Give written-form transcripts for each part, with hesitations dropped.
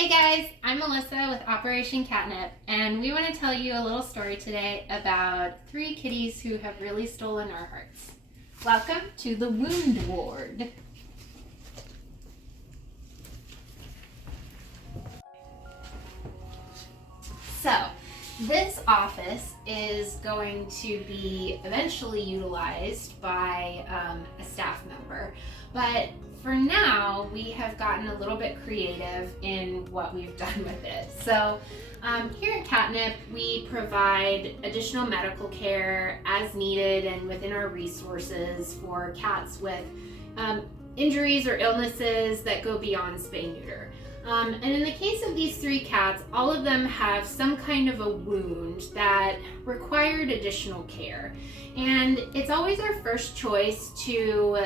Hey guys, I'm Melissa with Operation Catnip, and we want to tell you a little story today about three kitties who have really stolen our hearts. Welcome to the Wound Ward. So, this office is going to be eventually utilized by a staff member, but for now, we have gotten a little bit creative in what we've done with it. So here at Catnip, we provide additional medical care as needed and within our resources for cats with injuries or illnesses that go beyond spay neuter. And in the case of these three cats, all of them have some kind of a wound that required additional care. And it's always our first choice to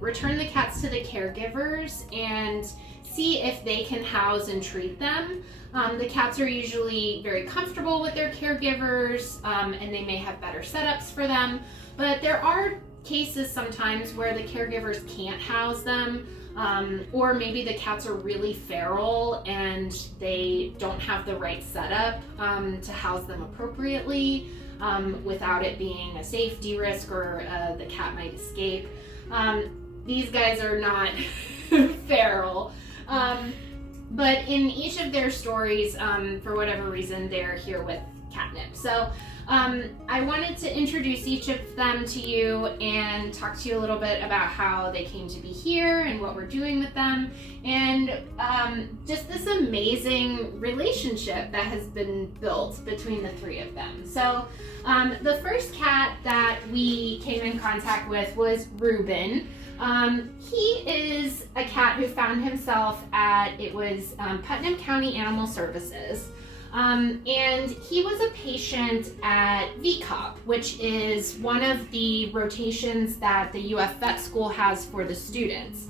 return the cats to the caregivers and see if they can house and treat them. The cats are usually very comfortable with their caregivers, and they may have better setups for them, but there are cases sometimes where the caregivers can't house them, or maybe the cats are really feral and they don't have the right setup to house them appropriately without it being a safety risk or the cat might escape. These guys are not feral, but in each of their stories, for whatever reason, they're here with Catnip. So I wanted to introduce each of them to you and talk to you a little bit about how they came to be here and what we're doing with them, and just this amazing relationship that has been built between the three of them. So the first cat that we came in contact with was Reuben. He is a cat who found himself at, Putnam County Animal Services. And he was a patient at VCOP, which is one of the rotations that the UF Vet School has for the students.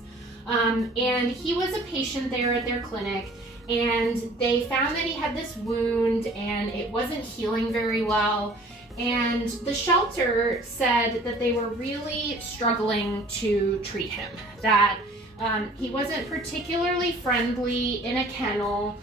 And he was a patient there at their clinic, and they found that he had this wound and it wasn't healing very well. And the shelter said that they were really struggling to treat him, that he wasn't particularly friendly in a kennel.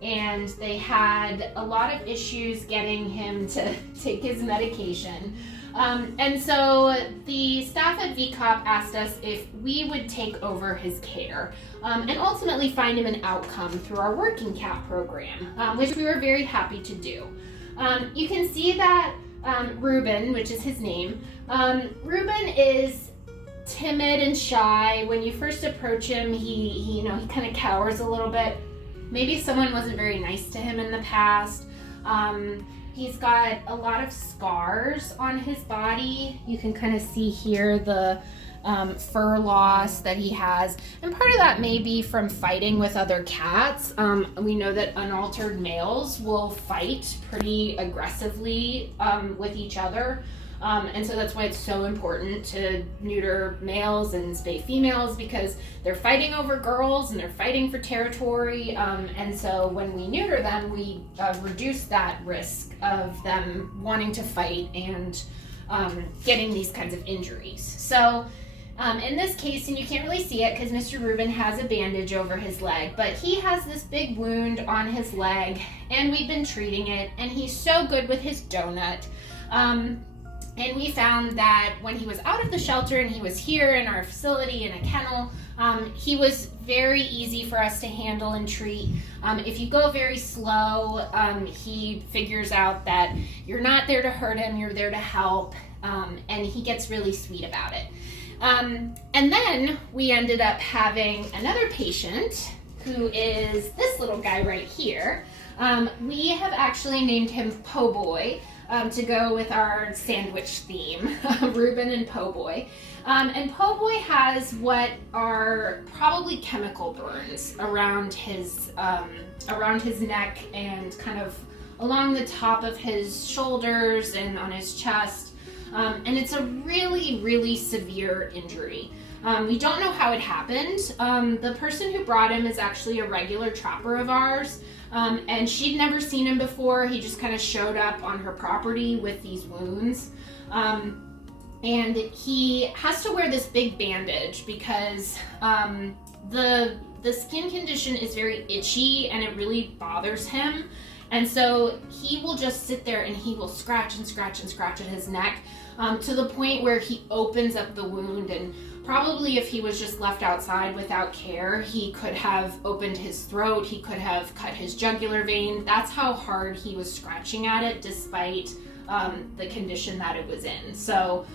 And they had a lot of issues getting him to take his medication. And so the staff at VCOP asked us if we would take over his care and ultimately find him an outcome through our working cat program, which we were very happy to do. You can see that Reuben, which is his name, Reuben is timid and shy. When you first approach him, he kind of cowers a little bit. Maybe someone wasn't very nice to him in the past. He's got a lot of scars on his body. You can kind of see here the fur loss that he has. And part of that may be from fighting with other cats. We know that unaltered males will fight pretty aggressively with each other. And so that's why it's so important to neuter males and spay females, because they're fighting over girls and they're fighting for territory. And so when we neuter them, we reduce that risk of them wanting to fight and getting these kinds of injuries. So in this case, and you can't really see it because Mr. Reuben has a bandage over his leg, but he has this big wound on his leg and we've been treating it, and he's so good with his donut. And we found that when he was out of the shelter and he was here in our facility in a kennel, he was very easy for us to handle and treat. If you go very slow, he figures out that you're not there to hurt him, you're there to help, and he gets really sweet about it. And then we ended up having another patient who is this little guy right here. We have actually named him Poboy, to go with our sandwich theme, Reuben and Poboy. And Poboy has what are probably chemical burns around his neck and kind of along the top of his shoulders and on his chest. And it's a really, really severe injury. We don't know how it happened. The person who brought him is actually a regular trapper of ours. And she'd never seen him before. He just kind of showed up on her property with these wounds. And he has to wear this big bandage because the skin condition is very itchy and it really bothers him. And so he will just sit there and he will scratch and scratch and scratch at his neck to the point where he opens up the wound. And probably if he was just left outside without care, he could have opened his throat, he could have cut his jugular vein. That's how hard he was scratching at it despite the condition that it was in. So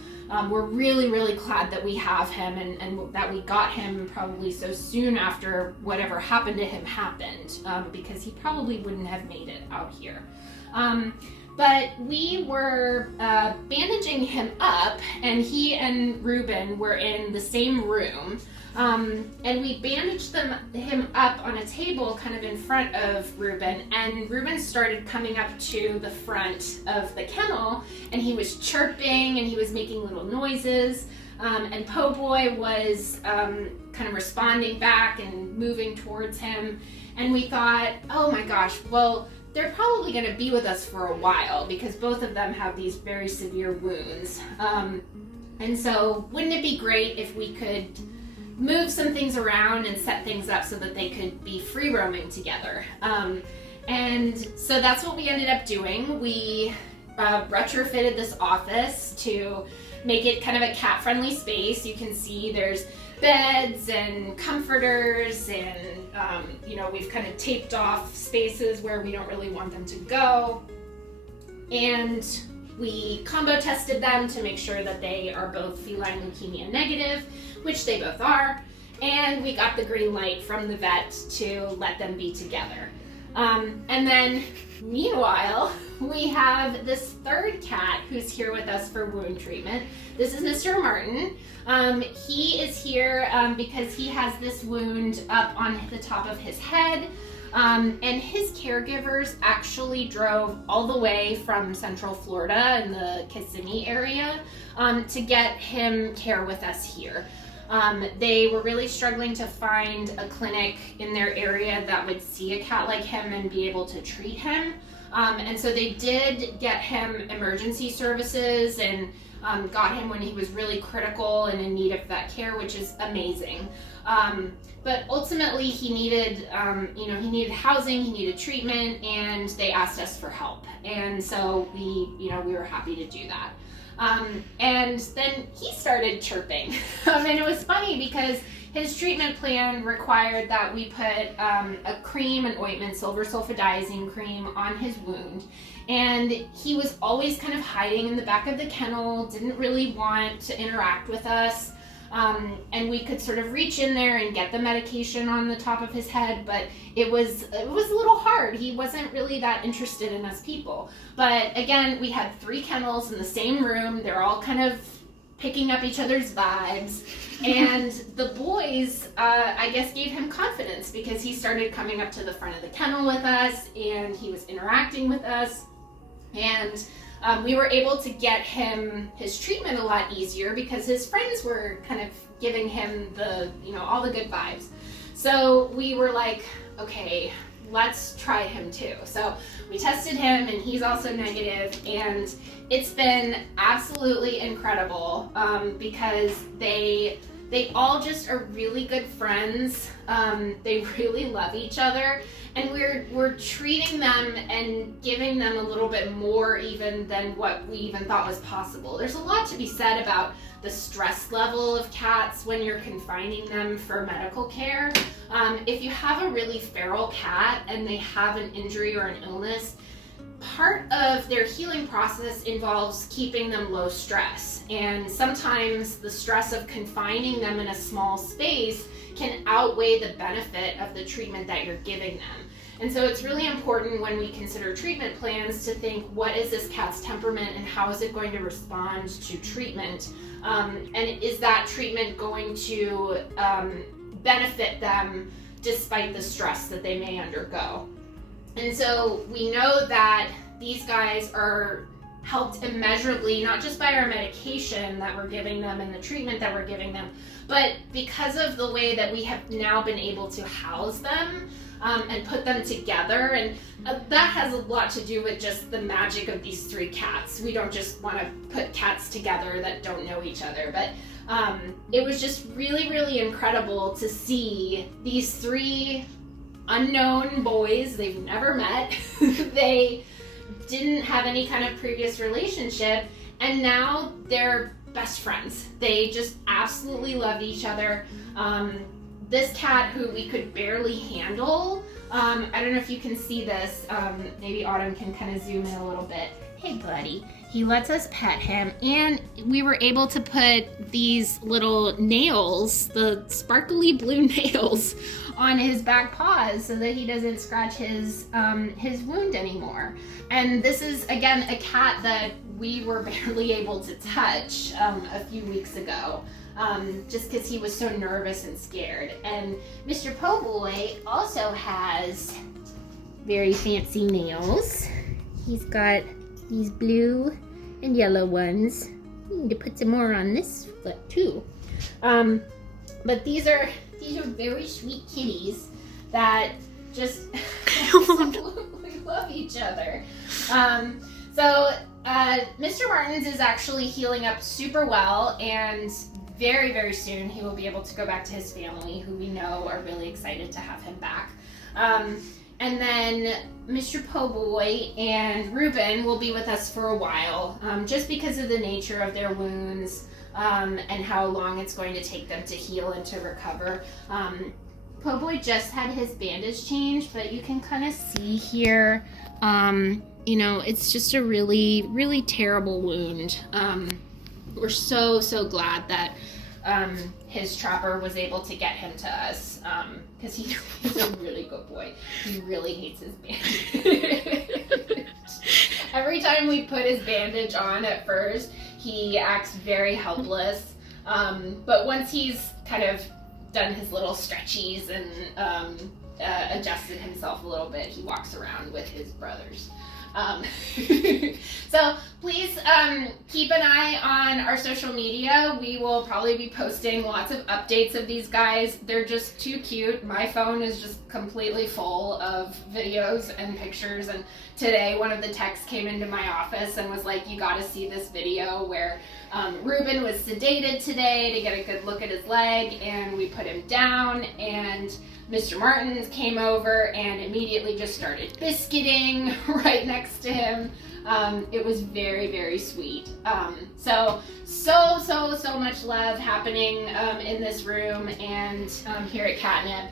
we're really, really glad that we have him and that we got him probably so soon after whatever happened to him happened, because he probably wouldn't have made it out here. But we were bandaging him up, and he and Reuben were in the same room, and we bandaged him up on a table kind of in front of Reuben, and Reuben started coming up to the front of the kennel, and he was chirping and he was making little noises, and Poboy was kind of responding back and moving towards him, and we thought, oh my gosh, well, they're probably going to be with us for a while because both of them have these very severe wounds. And so wouldn't it be great if we could move some things around and set things up so that they could be free roaming together? And so that's what we ended up doing. We retrofitted this office to make it kind of a cat-friendly space. You can see there's beds and comforters, and we've kind of taped off spaces where we don't really want them to go. And we combo tested them to make sure that they are both feline leukemia negative, which they both are. And we got the green light from the vet to let them be together. And then meanwhile, we have this third cat who's here with us for wound treatment. This is Mr. Martin. He is here because he has this wound up on the top of his head. And his caregivers actually drove all the way from Central Florida in the Kissimmee area to get him care with us here. They were really struggling to find a clinic in their area that would see a cat like him and be able to treat him. And so they did get him emergency services and got him when he was really critical and in need of that care, which is amazing. But ultimately he needed, he needed housing, he needed treatment, and they asked us for help. And so we were happy to do that. And then he started chirping. And it was funny because his treatment plan required that we put a cream, an ointment, silver sulfadiazine cream on his wound. And he was always kind of hiding in the back of the kennel, didn't really want to interact with us. And we could sort of reach in there and get the medication on the top of his head, but it was a little hard. He wasn't really that interested in us people. But again, we had 3 kennels in the same room. They're all kind of picking up each other's vibes. And the boys, I guess, gave him confidence because he started coming up to the front of the kennel with us and he was interacting with us. And we were able to get him his treatment a lot easier because his friends were kind of giving him all the good vibes. So we were like, okay, let's try him too. So we tested him and he's also negative, and it's been absolutely incredible because they all just are really good friends. They really love each other, and we're treating them and giving them a little bit more even than what we even thought was possible. There's a lot to be said about the stress level of cats when you're confining them for medical care. If you have a really feral cat and they have an injury or an illness, part of their healing process involves keeping them low stress. And sometimes the stress of confining them in a small space can outweigh the benefit of the treatment that you're giving them. And so it's really important when we consider treatment plans to think, what is this cat's temperament and how is it going to respond to treatment? And is that treatment going to benefit them despite the stress that they may undergo? And so we know that these guys are helped immeasurably, not just by our medication that we're giving them and the treatment that we're giving them, but because of the way that we have now been able to house them and put them together. And that has a lot to do with just the magic of these 3 cats. We don't just want to put cats together that don't know each other, but It was just really, really incredible to see these 3 unknown boys. They've never met. They didn't have any kind of previous relationship, and now they're best friends. They just absolutely love each other. This cat, who we could barely handle, I don't know if you can see this, maybe Autumn can kind of zoom in a little bit. Hey buddy, he lets us pet him, and we were able to put these little nails, the sparkly blue nails, on his back paws so that he doesn't scratch his wound anymore. And this is, again, a cat that we were barely able to touch a few weeks ago, just because he was so nervous and scared. And Mr. Poboy also has very fancy nails. He's got these blue and yellow ones. We need to put some more on this foot too. But these are very sweet kitties that just absolutely love each other. Mr. Martins is actually healing up super well, and very, very soon he will be able to go back to his family, who we know are really excited to have him back. And then Mr. Poboy and Reuben will be with us for a while, just because of the nature of their wounds, and how long it's going to take them to heal and to recover. Poboy just had his bandage changed, but you can kind of see here, you know, it's just a really, really terrible wound. We're so, so glad that his trapper was able to get him to us, because he's a really good boy. He really hates his bandage. Every time we put his bandage on at first, he acts very helpless, but once he's kind of done his little stretchies and adjusted himself a little bit, he walks around with his brothers. So please keep an eye on our social media. We will probably be posting lots of updates of these guys. They're just too cute. My phone is just completely full of videos and pictures, and today one of the techs came into my office and was like, you gotta see this video where Reuben was sedated today to get a good look at his leg, and we put him down, and Mr. Martins came over and immediately just started biscuiting right next to him. It was very, very sweet. So much love happening in this room and here at Catnip.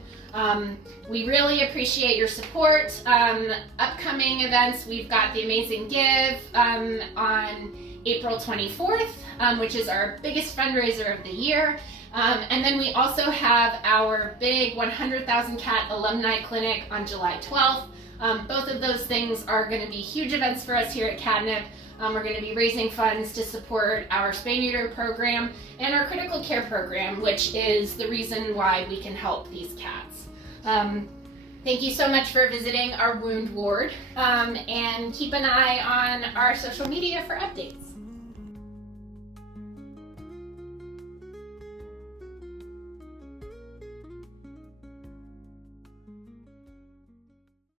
We really appreciate your support. Upcoming events, we've got the Amazing Give on April 24th, which is our biggest fundraiser of the year. And then we also have our big 100,000 Cat Alumni Clinic on July 12th. Both of those things are going to be huge events for us here at Catnip. We're going to be raising funds to support our Spay Neuter program and our critical care program, which is the reason why we can help these cats. Thank you so much for visiting our wound ward, and keep an eye on our social media for updates.